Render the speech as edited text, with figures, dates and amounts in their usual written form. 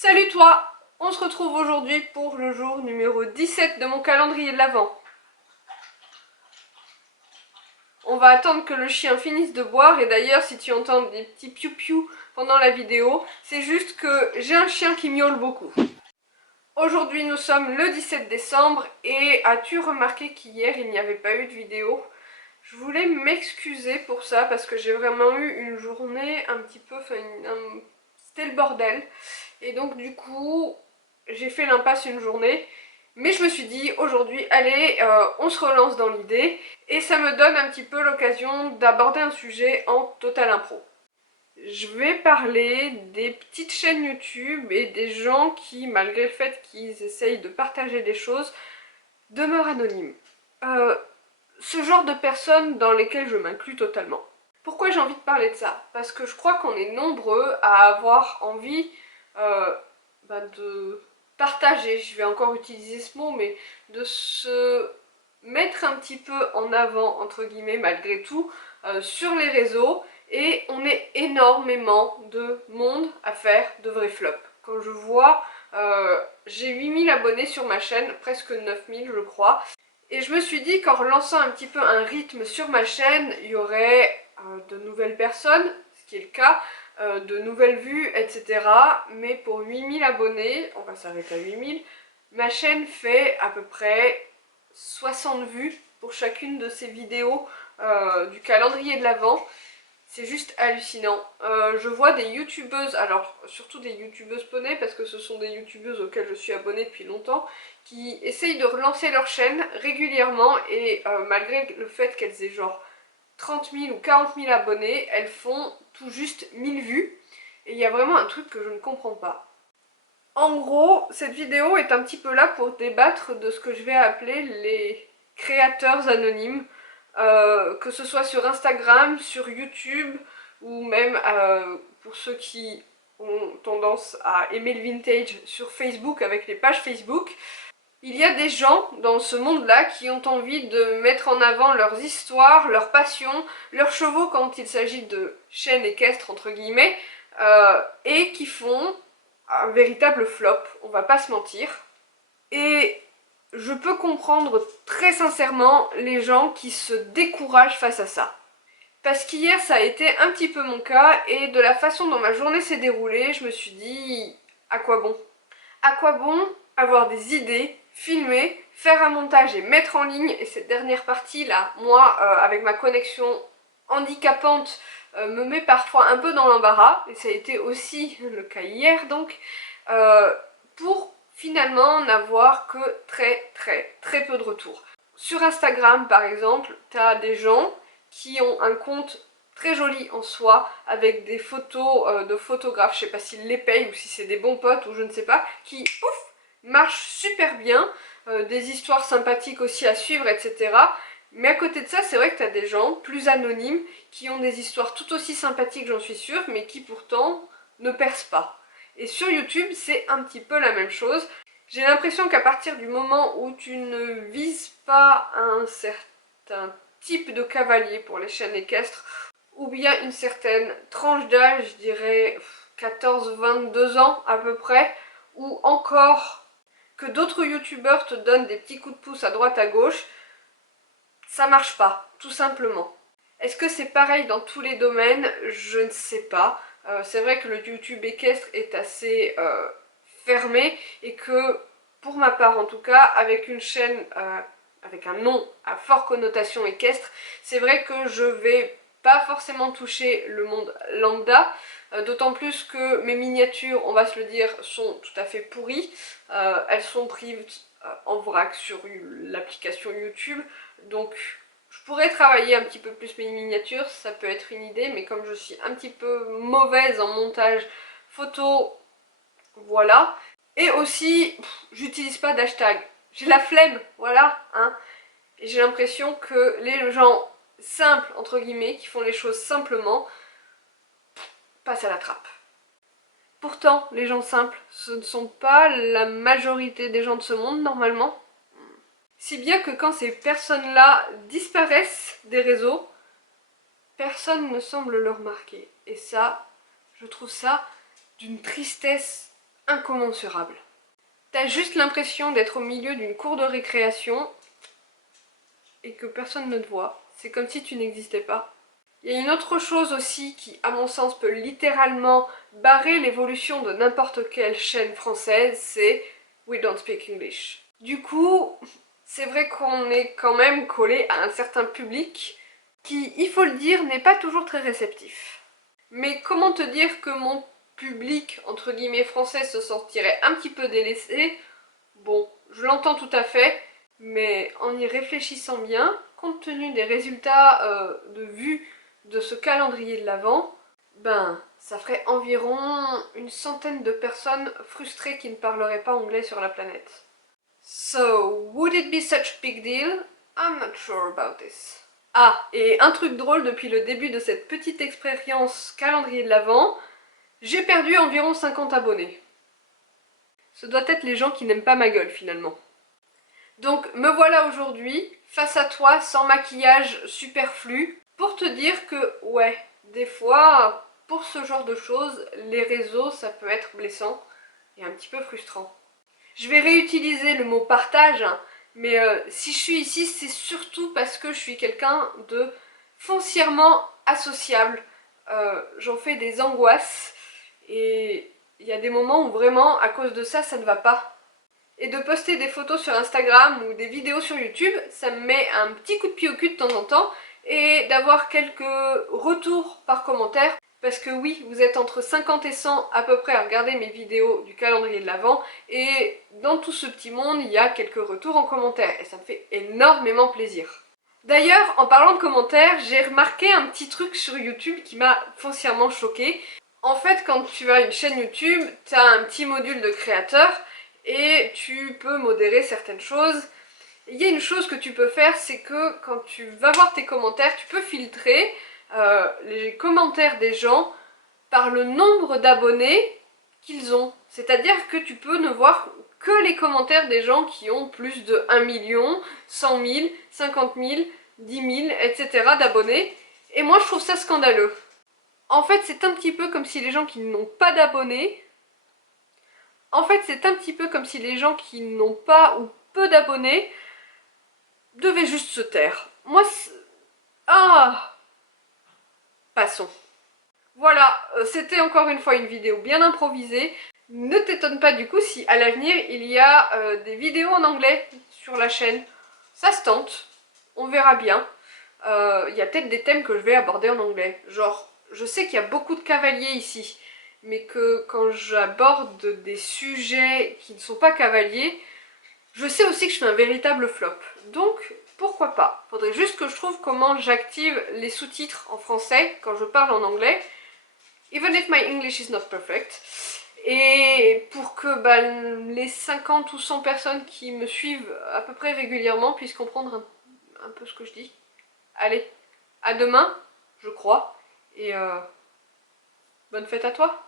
Salut toi! On se retrouve aujourd'hui pour le jour numéro 17 de mon calendrier de l'Avent. On va attendre que le chien finisse de boire et d'ailleurs si tu entends des petits piou-piou pendant la vidéo, c'est juste que j'ai un chien qui miaule beaucoup. Aujourd'hui nous sommes le 17 décembre et as-tu remarqué qu'hier il n'y avait pas eu de vidéo? Je voulais m'excuser pour ça parce que j'ai vraiment eu une journée un petit peu... c'était le bordel. Et donc du coup, j'ai fait l'impasse une journée. Mais je me suis dit aujourd'hui, allez, on se relance dans l'idée. Et ça me donne un petit peu l'occasion d'aborder un sujet en total impro. Je vais parler des petites chaînes YouTube et des gens qui, malgré le fait qu'ils essayent de partager des choses, demeurent anonymes. Ce genre de personnes dans lesquelles je m'inclus totalement. Pourquoi j'ai envie de parler de ça? Parce que je crois qu'on est nombreux à avoir envie de partager, je vais encore utiliser ce mot, mais de se mettre un petit peu en avant, entre guillemets, malgré tout, sur les réseaux, et on est énormément de monde à faire de vrais flops. Quand je vois, j'ai 8000 abonnés sur ma chaîne, presque 9000 je crois, et je me suis dit qu'en relançant un petit peu un rythme sur ma chaîne, il y aurait de nouvelles personnes, ce qui est le cas, de nouvelles vues, etc. Mais pour 8000 abonnés, on va s'arrêter à 8000, ma chaîne fait à peu près 60 vues pour chacune de ces vidéos du calendrier de l'Avent. C'est juste hallucinant. Je vois des youtubeuses, alors surtout des youtubeuses poney parce que ce sont des youtubeuses auxquelles je suis abonnée depuis longtemps, qui essayent de relancer leur chaîne régulièrement et malgré le fait qu'elles aient genre 30 000 ou 40 000 abonnés, elles font tout juste 1000 vues. Et il y a vraiment un truc que je ne comprends pas. En gros, cette vidéo est un petit peu là pour débattre de ce que je vais appeler les créateurs anonymes. Que ce soit sur Instagram, sur YouTube, ou même pour ceux qui ont tendance à aimer le vintage sur Facebook avec les pages Facebook. Il y a des gens dans ce monde-là qui ont envie de mettre en avant leurs histoires, leurs passions, leurs chevaux quand il s'agit de chaînes équestres entre guillemets, et qui font un véritable flop, on va pas se mentir. Et je peux comprendre très sincèrement les gens qui se découragent face à ça. Parce qu'hier ça a été un petit peu mon cas et de la façon dont ma journée s'est déroulée, je me suis dit à quoi bon? À quoi bon avoir des idées, filmer, faire un montage et mettre en ligne, et cette dernière partie là, moi avec ma connexion handicapante me met parfois un peu dans l'embarras, et ça a été aussi le cas hier donc, pour finalement n'avoir que très peu de retours. Sur Instagram par exemple, t'as des gens qui ont un compte très joli en soi, avec des photos de photographes, je sais pas s'ils les payent ou si c'est des bons potes ou je ne sais pas, qui marchent super bien, des histoires sympathiques aussi à suivre, etc. Mais à côté de ça, c'est vrai que t'as des gens plus anonymes qui ont des histoires tout aussi sympathiques, j'en suis sûre, mais qui pourtant ne percent pas. Et sur YouTube, c'est un petit peu la même chose. J'ai l'impression qu'à partir du moment où tu ne vises pas un certain type de cavalier pour les chaînes équestres, ou bien une certaine tranche d'âge, je dirais 14-22 ans à peu près, ou encore que d'autres youtubeurs te donnent des petits coups de pouce à droite à gauche, ça marche pas, tout simplement. Est-ce que c'est pareil dans tous les domaines? Je ne sais pas. C'est vrai que le YouTube équestre est assez fermé et que, pour ma part en tout cas, avec une chaîne, avec un nom à forte connotation équestre, c'est vrai que je vais pas forcément toucher le monde lambda, d'autant plus que mes miniatures, on va se le dire, sont tout à fait pourries. Elles sont prises en vrac sur l'application YouTube, donc je pourrais travailler un petit peu plus mes miniatures, ça peut être une idée, mais comme je suis un petit peu mauvaise en montage photo, voilà. Et aussi, j'utilise pas d'hashtag. J'ai la flemme, voilà, hein. Et j'ai l'impression que les gens simples, entre guillemets, qui font les choses simplement, passent à la trappe. Pourtant, les gens simples, ce ne sont pas la majorité des gens de ce monde, normalement. Si bien que quand ces personnes-là disparaissent des réseaux, personne ne semble le remarquer. Et ça, je trouve ça d'une tristesse incommensurable. T'as juste l'impression d'être au milieu d'une cour de récréation et que personne ne te voit. C'est comme si tu n'existais pas. Il y a une autre chose aussi qui, à mon sens, peut littéralement barrer l'évolution de n'importe quelle chaîne française, c'est We don't speak English. Du coup, c'est vrai qu'on est quand même collé à un certain public qui, il faut le dire, n'est pas toujours très réceptif. Mais comment te dire que mon public, entre guillemets, français se sentirait un petit peu délaissé? Bon, je l'entends tout à fait, mais en y réfléchissant bien, compte tenu des résultats de vues de ce calendrier de l'Avent, ben, ça ferait environ une centaine de personnes frustrées qui ne parleraient pas anglais sur la planète. So, would it be such a big deal? I'm not sure about this. Ah, et un truc drôle depuis le début de cette petite expérience calendrier de l'Avent, j'ai perdu environ 50 abonnés. Ce doit être les gens qui n'aiment pas ma gueule finalement. Donc me voilà aujourd'hui, face à toi, sans maquillage superflu, pour te dire que, ouais, des fois, pour ce genre de choses, les réseaux, ça peut être blessant et un petit peu frustrant. Je vais réutiliser le mot partage, hein, mais si je suis ici, c'est surtout parce que je suis quelqu'un de foncièrement associable. J'en fais des angoisses, et il y a des moments où vraiment, à cause de ça, ça ne va pas. Et de poster des photos sur Instagram ou des vidéos sur YouTube, ça me met un petit coup de pied au cul de temps en temps, et d'avoir quelques retours par commentaire, parce que oui, vous êtes entre 50 et 100 à peu près à regarder mes vidéos du calendrier de l'Avent, et dans tout ce petit monde, il y a quelques retours en commentaire, et ça me fait énormément plaisir. D'ailleurs, en parlant de commentaires, j'ai remarqué un petit truc sur YouTube qui m'a foncièrement choquée. En fait, quand tu as une chaîne YouTube, tu as un petit module de créateur, et tu peux modérer certaines choses. Il y a une chose que tu peux faire, c'est que quand tu vas voir tes commentaires, tu peux filtrer les commentaires des gens par le nombre d'abonnés qu'ils ont. C'est-à-dire que tu peux ne voir que les commentaires des gens qui ont plus de 1 million, 100 000, 50 000, 10 000, etc. d'abonnés. Et moi je trouve ça scandaleux. En fait, c'est un petit peu comme si les gens qui n'ont pas d'abonnés c'est un petit peu comme si les gens qui n'ont pas ou peu d'abonnés devaient juste se taire. Moi, ah, passons. Voilà, c'était encore une fois une vidéo bien improvisée. Ne t'étonne pas du coup si à l'avenir il y a des vidéos en anglais sur la chaîne. Ça se tente, on verra bien. Il y a peut-être des thèmes que je vais aborder en anglais. Genre, je sais qu'il y a beaucoup de cavaliers ici, mais que quand j'aborde des sujets qui ne sont pas cavaliers, je sais aussi que je fais un véritable flop. Donc, pourquoi pas? Faudrait juste que je trouve comment j'active les sous-titres en français quand je parle en anglais. Even if my English is not perfect. Et pour que les 50 ou 100 personnes qui me suivent à peu près régulièrement puissent comprendre un peu ce que je dis. Allez, à demain, je crois, et bonne fête à toi!